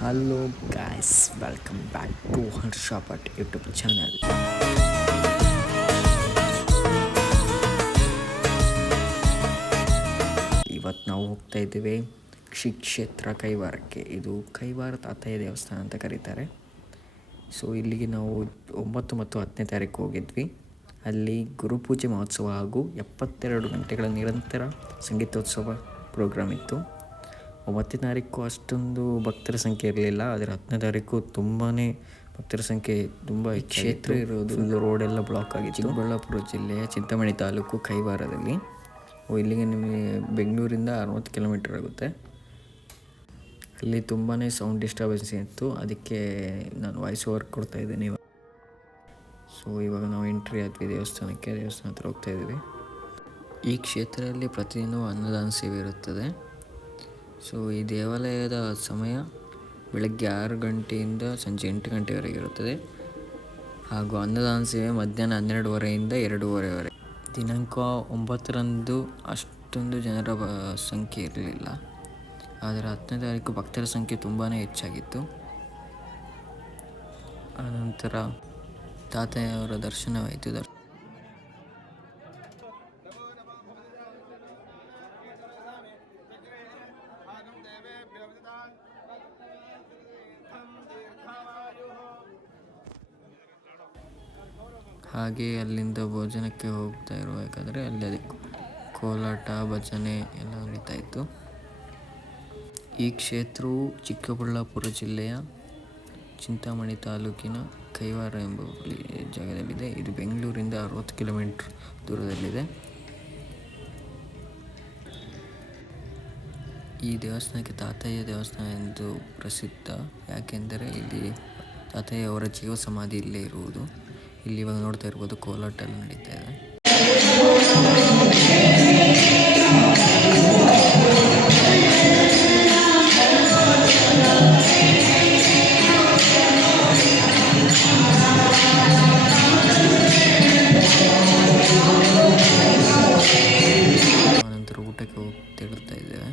Hello guys, welcome back to Harsha Bhat YouTube channel. ಇವತ್ತು ನಾವು ಹೋಗ್ತಾ ಇದ್ದೀವಿ ಶ್ರೀ ಕ್ಷೇತ್ರ ಕೈವಾರಕ್ಕೆ. ಇದು ಕೈವಾರ ತಾತಯ್ಯ ದೇವಸ್ಥಾನ ಅಂತ ಕರೀತಾರೆ. ಸೊ ಇಲ್ಲಿಗೆ ನಾವು 9 ಮತ್ತು 10ನೇ ತಾರೀಕು ಹೋಗಿದ್ವಿ. ಅಲ್ಲಿ ಗುರುಪೂಜೆ ಮಹೋತ್ಸವ ಹಾಗೂ 72 ಗಂಟೆಗಳ ನಿರಂತರ ಸಂಗೀತೋತ್ಸವ ಪ್ರೋಗ್ರಾಮ್ ಇತ್ತು. 9ನೇ ತಾರೀಕು ಅಷ್ಟೊಂದು ಭಕ್ತರ ಸಂಖ್ಯೆ ಇರಲಿಲ್ಲ, ಆದರೆ 10ನೇ ತಾರೀಕು ತುಂಬಾ ಭಕ್ತರ ಸಂಖ್ಯೆ ತುಂಬ ಕ್ಷೇತ್ರ ಇರೋದು. ಫುಲ್ ರೋಡೆಲ್ಲ ಬ್ಲಾಕ್ ಆಗಿತ್ತು. ಚಿಕ್ಕಬಳ್ಳಾಪುರ ಜಿಲ್ಲೆಯ ಚಿಂತಾಮಣಿ ತಾಲೂಕು ಕೈವಾರದಲ್ಲಿ. ಇಲ್ಲಿಗೆ ನಿಮಗೆ ಬೆಂಗಳೂರಿಂದ 60 ಕಿಲೋಮೀಟರ್ ಆಗುತ್ತೆ. ಅಲ್ಲಿ ತುಂಬಾ ಸೌಂಡ್ ಡಿಸ್ಟರ್ಬೆನ್ಸ್ ಇತ್ತು, ಅದಕ್ಕೆ ನಾನು ವಾಯ್ಸ್ ಓವರ್ ಕೊಡ್ತಾಯಿದ್ದೀನಿ ಇವಾಗ. ಸೊ ಇವಾಗ ನಾವು ಎಂಟ್ರಿ ಆದ್ವಿ ದೇವಸ್ಥಾನ ಹತ್ರ ಹೋಗ್ತಾ ಇದ್ದೀವಿ. ಈ ಕ್ಷೇತ್ರದಲ್ಲಿ ಪ್ರತಿದಿನ ಅನ್ನದಾನ ಸೇವೆ ಇರುತ್ತದೆ. ಸೊ ಈ ದೇವಾಲಯದ ಸಮಯ ಬೆಳಗ್ಗೆ 6 ಗಂಟೆಯಿಂದ ಸಂಜೆ 8 ಗಂಟೆವರೆಗೆ ಇರುತ್ತದೆ. ಹಾಗೂ ಅನ್ನದಾನ ಸೇವೆ ಮಧ್ಯಾಹ್ನ 12:30ಯಿಂದ 2:30ವರೆಗೆ. ದಿನಾಂಕ 9ರಂದು ಅಷ್ಟೊಂದು ಜನರ ಸಂಖ್ಯೆ ಇರಲಿಲ್ಲ, ಆದರೆ 10ನೇ ತಾರೀಕು ಭಕ್ತರ ಸಂಖ್ಯೆ ತುಂಬಾ ಹೆಚ್ಚಾಗಿತ್ತು. ಆನಂತರ ತಾತಯ್ಯವರ ದರ್ಶನವಾಯಿತು. ಹಾಗೆ ಅಲ್ಲಿಂದ ಭೋಜನಕ್ಕೆ ಹೋಗ್ತಾ ಇರಬೇಕಾದ್ರೆ ಅಲ್ಲಿ ಅದಕ್ಕೆ ಕೋಲಾಟ ಭಜನೆ ಎಲ್ಲ ನಡೀತಾ ಇತ್ತು. ಈ ಕ್ಷೇತ್ರವು ಚಿಕ್ಕಬಳ್ಳಾಪುರ ಜಿಲ್ಲೆಯ ಚಿಂತಾಮಣಿ ತಾಲೂಕಿನ ಕೈವಾರ ಎಂಬ ಜಾಗದಲ್ಲಿದೆ. ಇದು ಬೆಂಗಳೂರಿಂದ 60 ಕಿಲೋಮೀಟರ್ ದೂರದಲ್ಲಿದೆ. ಈ ದೇವಸ್ಥಾನಕ್ಕೆ ತಾತಯ್ಯ ದೇವಸ್ಥಾನ ಎಂದು ಪ್ರಸಿದ್ಧ. ಯಾಕೆಂದರೆ ಇಲ್ಲಿ ತಾತಯ್ಯವರ ಜೀವ ಸಮಾಧಿ ಇಲ್ಲೇ ಇರುವುದು. ಇಲ್ಲಿ ಇವಾಗ ನೋಡ್ತಾ ಇರ್ಬೋದು ಕೋಲಾಟ ಎಲ್ಲ ನಡೀತಾ ಇದೆ. ಆನಂತರ ಊಟಕ್ಕೆ ಹೋಗ್ತಾ ಇದ್ದೇವೆ.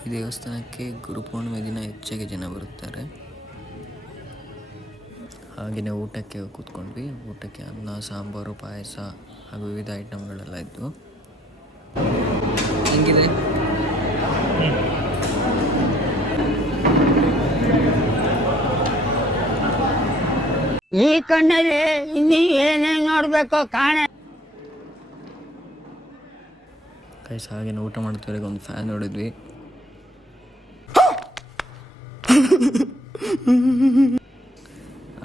ಈ ದೇವಸ್ಥಾನಕ್ಕೆ ಗುರುಪೂರ್ಣಿಮೆ ದಿನ ಹೆಚ್ಚಾಗಿ ಜನ ಬರುತ್ತಾರೆ. ಹಾಗೆಯೇ ಊಟಕ್ಕೆ ಕೂತ್ಕೊಂಡ್ವಿ. ಊಟಕ್ಕೆ ಅನ್ನ, ಸಾಂಬಾರು, ಪಾಯಸ ಹಾಗೂ ವಿವಿಧ ಐಟಮ್ಗಳೆಲ್ಲ ಇದ್ವು. ಹೆಂಗಿದೆ? ಈ ಕಣ್ಣಲ್ಲಿ ಇನ್ನೀ ಏನೇನು ನೋಡ್ಬೇಕೋ ಕಾಣೆ. ಕೈಸ್ ಹಾಗೇನೆ ಊಟ ಮಾಡ್ತಿದ್ದಾಗ ಒಂದು ಫ್ಯಾನ್ ನೋಡಿದ್ವಿ.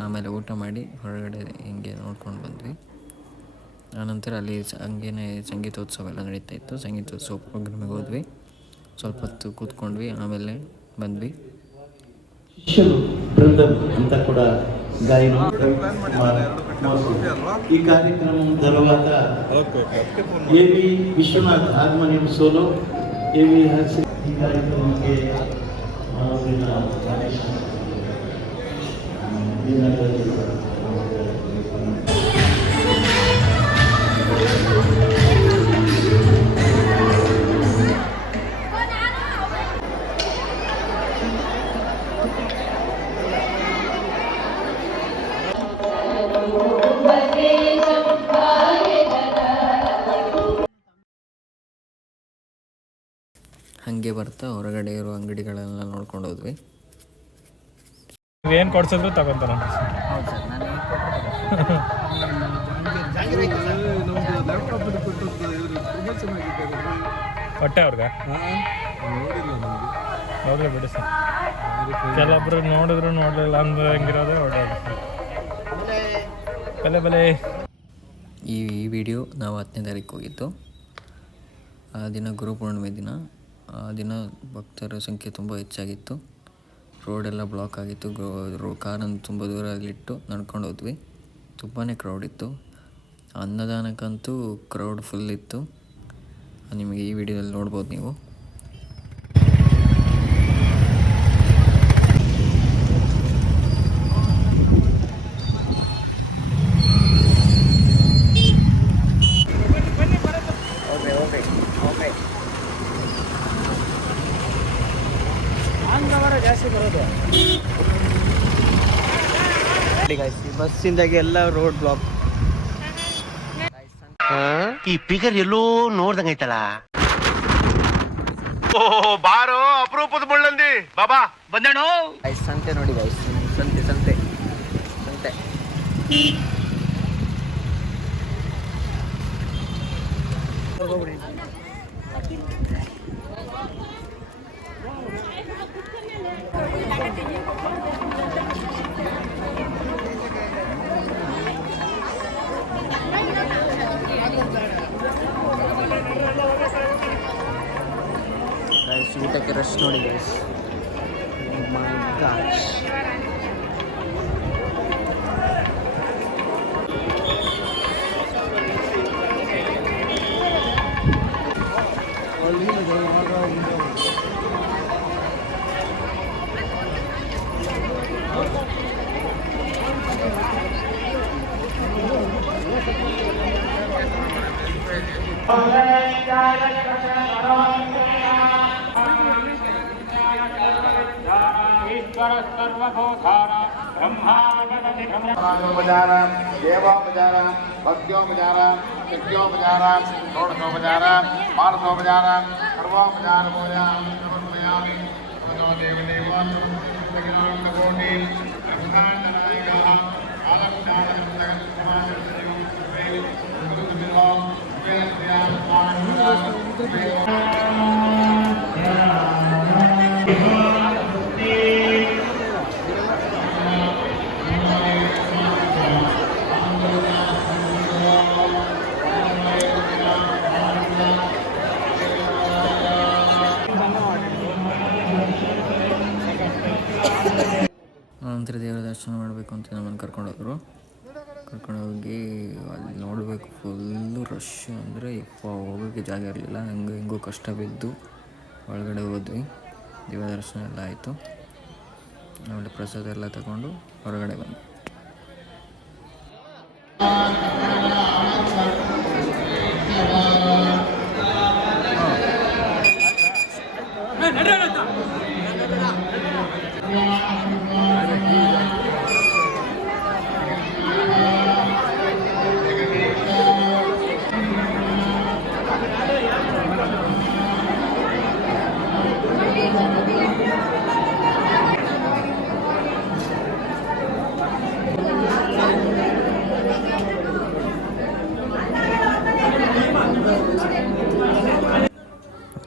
ಆಮೇಲೆ ಊಟ ಮಾಡಿ ಹೊರಗಡೆ ಹಿಂಗೆ ನೋಡ್ಕೊಂಡು ಬಂದ್ವಿ. ಆನಂತರ ಅಲ್ಲಿ ಹಂಗೇನೆ ಸಂಗೀತೋತ್ಸವ ಎಲ್ಲ ನಡೀತಾ ಇತ್ತು. ಸಂಗೀತೋತ್ಸವ ಪ್ರೋಗ್ರಾಮಿಗೆ ಹೋದ್ವಿ. ಸ್ವಲ್ಪ ಹೊತ್ತು ಕೂತ್ಕೊಂಡ್ವಿ, ಆಮೇಲೆ ಬಂದ್ವಿ. ಬೃಂದಂ ಅಂತ ಕೂಡ ಗಾಯನ ಈ ಕಾರ್ಯಕ್ರಮ తర్వాత A V. Vishwanath harmonium solo, A V. Harshi ಈ ಕಾರ್ಯಕ್ರಮಕ್ಕೆ ಹಾಗೆ ಬರ್ತಾ ಹೊರಗಡೆ ಇರೋ ಅಂಗಡಿಗಳೆಲ್ಲ ನೋಡ್ಕೊಂಡು ಹೋದ್ವಿ. ಏನು ಕೊಡ್ಸಿದ್ರು ತಗೊಂತಾರ. ಹೊಟ್ಟೆ ಅವ್ರಿಗೆ ಹೋಗ್ಲಿ ಬಿಡಿ ಸರ್. ಕೆಲವೊಬ್ರು ನೋಡಿದ್ರು ನೋಡಲಿಲ್ಲ ಅಂದ್ರೆ ಹೆಂಗಿರೋದೇ ಹೊಡೆಯೋದು. ಬಲೆ ಈ ವಿಡಿಯೋ ನಾವು 10ನೇ ತಾರೀಕು ಹೋಗಿದ್ದು. ಆ ದಿನ ಗುರುಪೂರ್ಣಿಮೆ ದಿನ. ಆ ದಿನ ಭಕ್ತರ ಸಂಖ್ಯೆ ತುಂಬ ಹೆಚ್ಚಾಗಿತ್ತು. ರೋಡೆಲ್ಲ ಬ್ಲಾಕ್ ಆಗಿತ್ತು. ಕಾರನ್ನು ತುಂಬ ದೂರದಲ್ಲಿಟ್ಟು ನಡ್ಕೊಂಡು ಹೋದ್ವಿ. ತುಂಬಾ ಕ್ರೌಡ್ ಇತ್ತು. ಅನ್ನದಾನಕ್ಕಂತೂ ಕ್ರೌಡ್ ಫುಲ್ ಇತ್ತು. ನಿಮಗೆ ಈ ವಿಡಿಯೋದಲ್ಲಿ ನೋಡ್ಬೋದು ನೀವು. ಜಾಸ್ತಿ ಬರೋದು. ಬಸ್ಸಿಂದಾಗಿ ಎಲ್ಲ ರೋಡ್ ಬ್ಲಾಕ್. ಈ ಫಿಗರ್ ಎಲ್ಲೋ ನೋಡ್ದಂಗೈತಲ್ಲ. ಓಹೋ ಬಾರೋ ಅಪರೂಪದ ಮುಳ್ಳಂದಿ ಬಾಬಾ ಬಂದೇಣೋ. ಸಂತೆ ನೋಡಿ ಗೈಸ್, ಸಂತೆ ಸಂತೆ ಸಂತೆ. ಗೈಸ್ ಊಟಕ್ಕೆ ರಶ್ ನೋಡಿ ಗೈಸ್. ಮೈ ಗಾಡ್. ಬ್ರಹ್ಮೋಪಚಾರ, ದೇವೋಪಚಾರ, ಭಕ್ತ್ಯೋಪಚಾರ, ಯಜ್ಞೋಪಚಾರ, ಷೋಡಶೋಪಚಾರ, ಮಾನಸೋಪಚಾರ, ಸರ್ವೋಪಚಾರ ಪೂಜಾ ಸಮರ್ಪಯಾಮಿ. ದೇವದೇವೋಟಿ ನಂತರ ದೇವರ ದರ್ಶನ ಮಾಡಬೇಕು ಅಂತ ನಮ್ಮನ್ನು ಕರ್ಕೊಂಡೋದ್ರು. ಕರ್ಕೊಂಡೋಗಿ ಅಲ್ಲಿ ನೋಡಬೇಕು, ಫುಲ್ಲು ರಶ್ ಅಂದರೆ ಹೋಗೋಕ್ಕೆ ಜಾಗ ಇರಲಿಲ್ಲ. ಹಂಗೆ ಹಿಂಗೂ ಕಷ್ಟ ಬಿದ್ದು ಒಳಗಡೆ ಹೋದ್ವಿ. ದೇವರ ದರ್ಶನ ಎಲ್ಲ ಆಯಿತು. ಆಮೇಲೆ ಪ್ರಸಾದ ಎಲ್ಲ ತಗೊಂಡು ಹೊರಗಡೆ ಬಂದು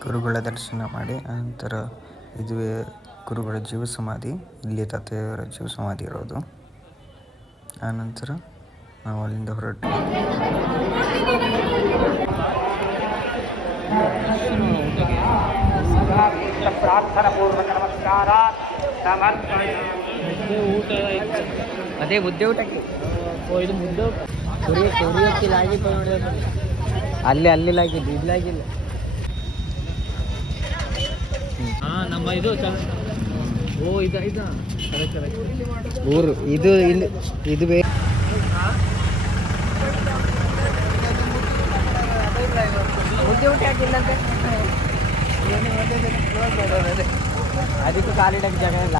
ಗುರುಗಳ ದರ್ಶನ ಮಾಡಿ ಆನಂತರ ಇದುವೇ ಗುರುಗಳ ಜೀವ ಸಮಾಧಿ. ಇಲ್ಲಿ ತಾತೆಯವರ ಜೀವ ಸಮಾಧಿ ಇರೋದು. ಆನಂತರ ನಾವು ಅಲ್ಲಿಂದ ಹೊರಟು ಅದೇ ಮುದ್ದೆ ಊಟಕ್ಕೆ. ಇದು ಮುದ್ದೆ ಕೊರಿಯಕ್ಕಿಲ್ಲ ಆಗಿತ್ತು ನೋಡಿ. ಅಲ್ಲಿ ಆಗಿದ್ದು ಇಲ್ಲಾಗಿಲ್ಲ. ನಮ್ಮ ಇದು ಊರು ಇದು ಇಲ್ಲಿ ಇದು ಬೇರೆ. ಮುದ್ದೆ ಊಟ ಹಾಕಿಲ್ಲ ಅಂತ ಅದಕ್ಕೂ ಕಾಲಿಡಕ್ಕೆ ಜಾಗ ಇಲ್ಲ.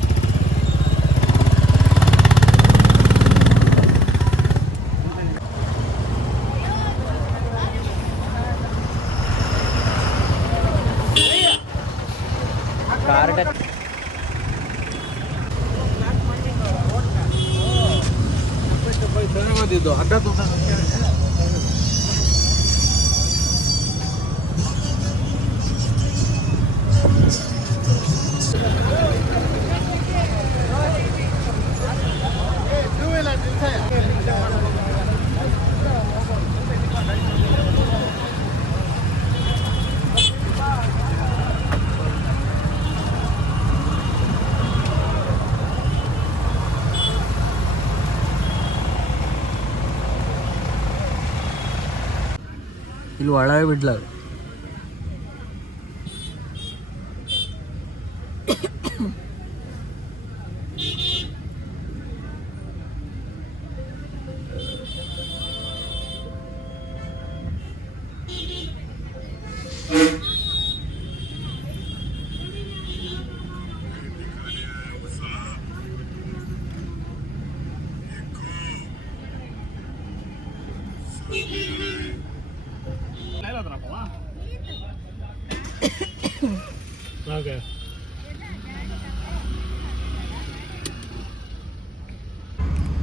ಇಲ್ಲಿ ಒಳಗೆ ಬಿಡ್ಲ.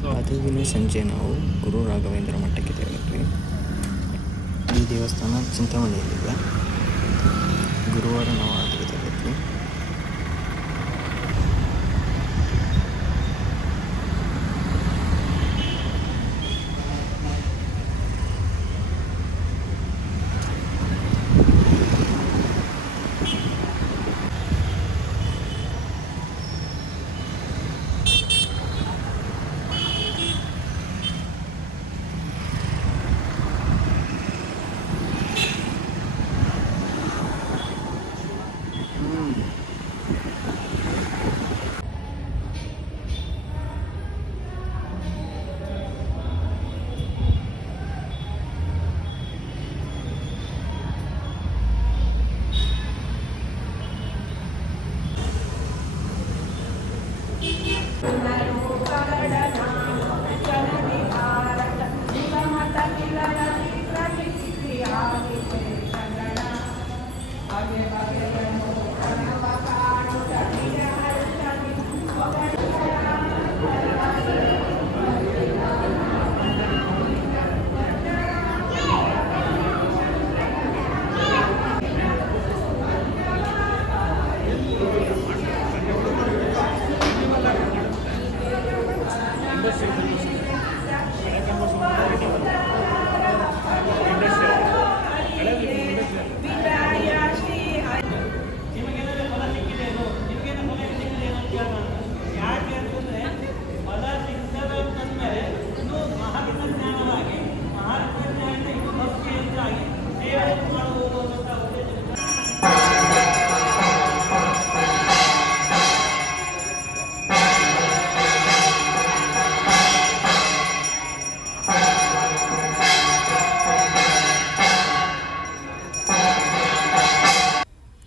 ಅದೇ ದಿನ ಸಂಜೆ ನಾವು ಗುರು ರಾಘವೇಂದ್ರ ಮಠಕ್ಕೆ ತೆರಳಿದ್ವಿ. ಈ ದೇವಸ್ಥಾನ ಚಿಂತಾಮಣಿಯಲ್ಲಿದೆ. ಗುರುವಾರ ನಾವು ಅಲ್ಲಿಗೆ ತೆರಳಿದ್ವಿ.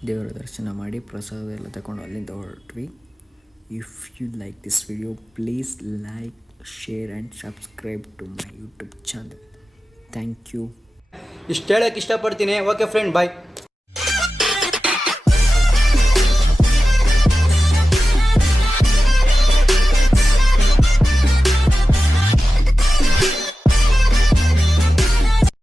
ದೇವರ ದರ್ಶನ ಮಾಡಿ ಪ್ರಸಾದ ಎಲ್ಲ ತಗೊಂಡು ಅಲ್ಲಿಂದ ಹೊರಟ್ವಿ. If you like this video please like, share and subscribe to my YouTube channel. Thank you. ಇಷ್ಟು ಹೇಳೋಕ್ಕೆ ಇಷ್ಟಪಡ್ತೀನಿ. ಓಕೆ ಫ್ರೆಂಡ್, ಬಾಯ್.